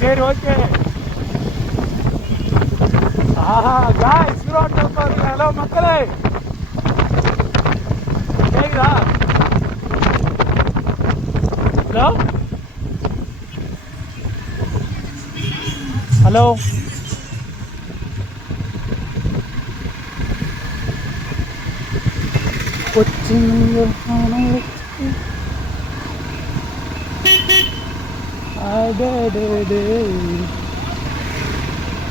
சரி ஓகே. ஆஹா காய்ஸ் ரோட்டை பாருங்க. ஹலோ மக்களே, கேக்குதா? ஹலோ ஹலோ கொச்சிங்க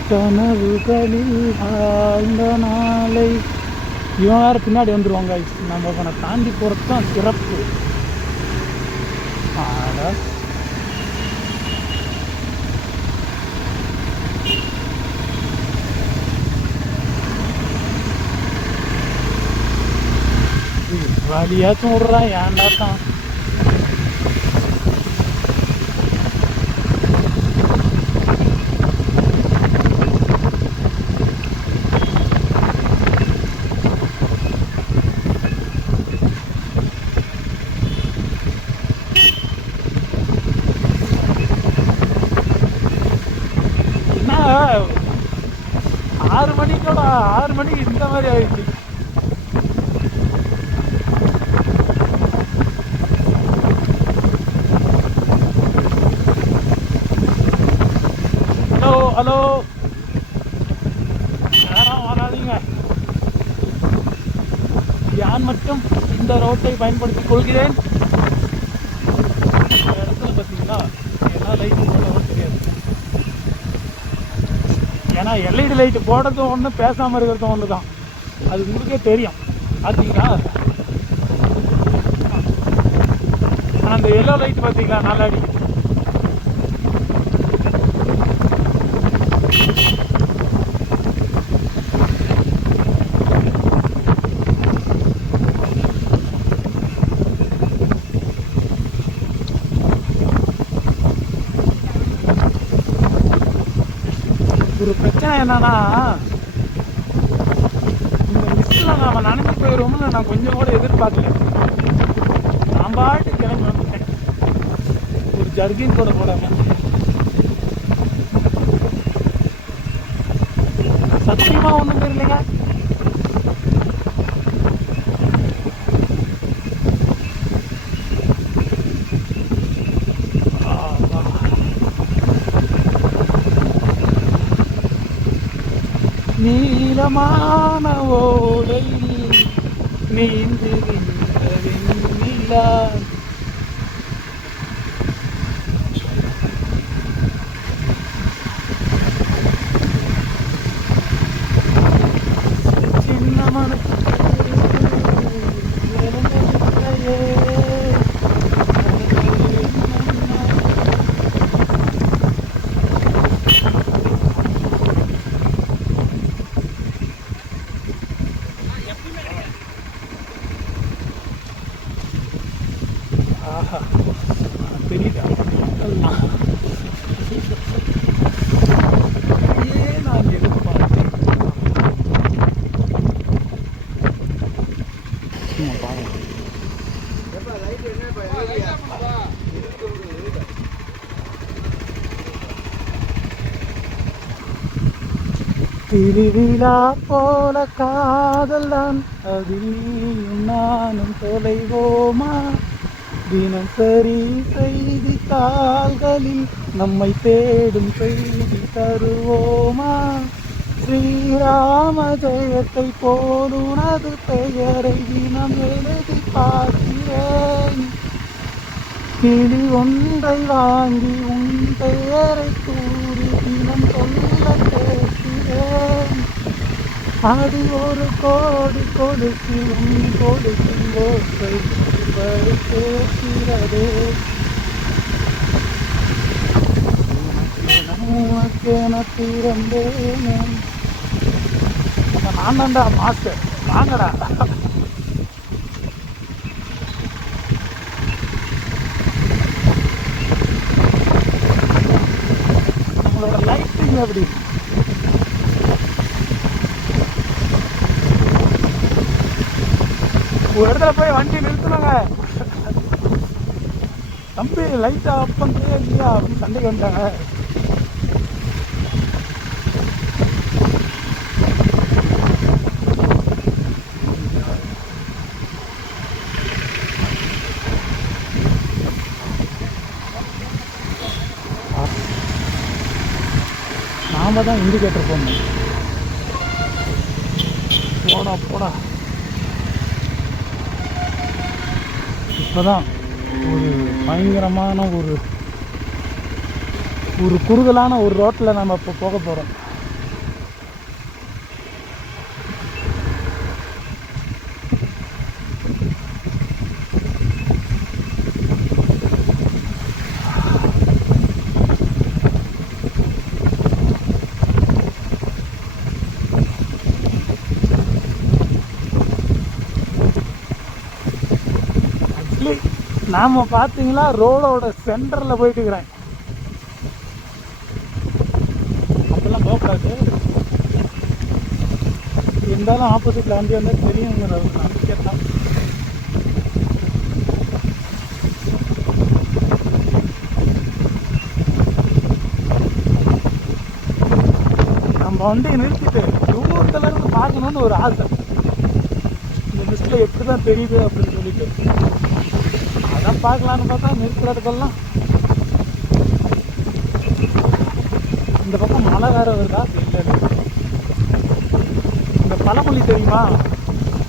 கனவுகளில் ஆழ்ந்த நாளை. இவன் வேறு பின்னாடி வந்துடுவாங்க. நம்ம அவனை தாண்டி போகிறது தான் சிறப்பு. வழியாச்சும் விட்றான், ஏன்டா தான். என்ன 6 மணிக்கோட 6 மணிக்கு இந்த மாதிரி ஆயிடுச்சு. ஹலோ யாரும் வராதீங்க. யான் மட்டும் இந்த ரோட்டை பயன்படுத்திக் கொள்கிறேன். இந்த இடத்துல பார்த்தீங்கன்னா ஏன்னா லைட்டு போட தெரியாது. ஏன்னா எல்இடி லைட்டு போடுறதும் ஒன்று, பேசாமல் இருக்கிறதும் ஒன்று தான். அது உங்களுக்கே தெரியும். பார்த்தீங்களா? ஆனால் அந்த எல்லோ லைட் பார்த்தீங்களா நல்லா அடிக்குது. ஒரு பிரச்சனை என்னன்னா, இந்த மிஸ்டில் நாம் நனைஞ்சு போயிடுவோம்னு நான் கொஞ்சம் கூட எதிர்பார்க்கல. நான் பாட்டு கிளம்பி வந்துட்டேன், ஒரு ஜர்கின் கூட போடாம. சத்தியமா ஒன்றும் தெரியலைங்க. நீளமான ஓடையில் நீந்துகின்ற வெண்ணிலா. சின்ன மனசு தெரியுதா? நான் எதிர்பார்த்தேன். திருவிழா போல காதல் தான், அதில் நீயும் நானும் தொலைவோமா? தினம் சரி செய்தி தாள்களில் நம்மை தேடும் செய்தி தருவோமா? ஸ்ரீராம ஜெயத்தை போல் உனது பெயரை தினம் எழுதி பார்க்கிறேன். கிளி ஒன்றை வாங்கி உன் பெயரை கூறி தினம் சொல்ல கேட்கிறேன். அது ஒரு கோடி கொடுத்து உன் கொடுக்கும் ஓசை கேட்கிறது. உனக்கென பிறந்தேன். நான் தான்டா மாஸ்டர், வாங்கடா. நம்மளோட லைட்டிங் அப்படி ஒரு இடத்துல போய் வண்டி நிறுத்தணுங்க. தம்பி லைட்டை ஆஃப் பண்ணுறியா இல்லையா அப்படின்னு சண்டைக்கு வந்துட்டாங்க. நாம் தான் இண்டிகேட்டர் போடணும். போடா போடா. இப்போ தான் ஒரு பயங்கரமான ஒரு குறுகலான ஒரு ரோட்டில் நம்ம இப்போ போக போகிறோம். நாம் பார்த்தீங்களா ரோடோட சென்டரில் போயிட்டு இருக்கிறேன். அப்பெல்லாம் போகக்கூடாது, இருந்தாலும் ஆப்போசிட்டில் வண்டி வந்தால் தெரியுங்கிற ஒரு நம்பிக்கை தான். நம்ம வண்டியை நிறுத்திட்டு தூரத்துலேருந்து பார்க்கணுன்னு ஒரு ஆசை. இந்த மிஸ்டில் எப்படி தான் தெரியுது அப்படின்னு சொல்லிட்டு அதான் பார்க்கலான்னு பார்த்தா நிறுத்துறதுக்கெல்லாம் இந்த பக்கம் மழை வேற வருதா? இல்லை, இந்த பழமொழி தெரியுமா,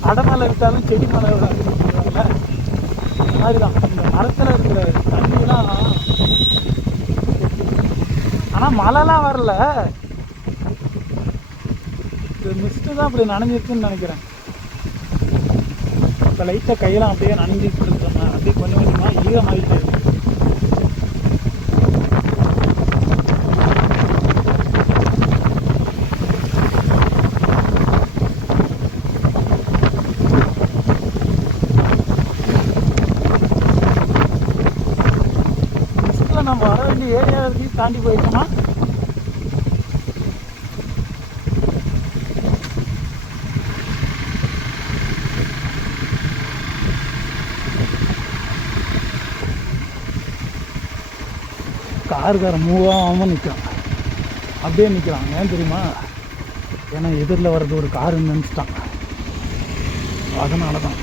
அடமலை எடுத்தாலும் செடி மழை விடாதுல்ல, அந்த மாதிரி தான் இந்த மரத்தில் இருக்கிற தண்ணிலாம். ஆனால் மழைலாம் வரல, இந்த மிஸ்ட்டு தான் அப்படி நனைஞ்சிருக்குன்னு நினைக்கிறேன். இப்போ லைட்டாக கையெல்லாம் அப்படியே நனைஞ்சிட்டு இருக்கோம்னா அப்படியே கொஞ்சம் கொஞ்சமாக ஈரமாகிட்டே இருக்கு. மிஸ்டில் நம்ம வர வேண்டிய ஏரியாவையும் தாண்டி போயிட்டோம்னா காருக்காரன் மூவ் ஆகாமல் நிற்கிறான், அப்படியே நிற்கிறான். ஏன் தெரியுமா? ஏன்னா எதிரில் வர்றது ஒரு காருன்னு நினச்சிட்டான், அதனால தான்.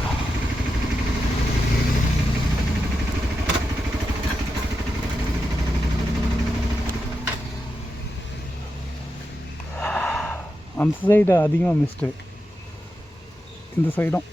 அந்த சைடு அதிகமாக மிஸ்ட்டு, இந்த சைடும்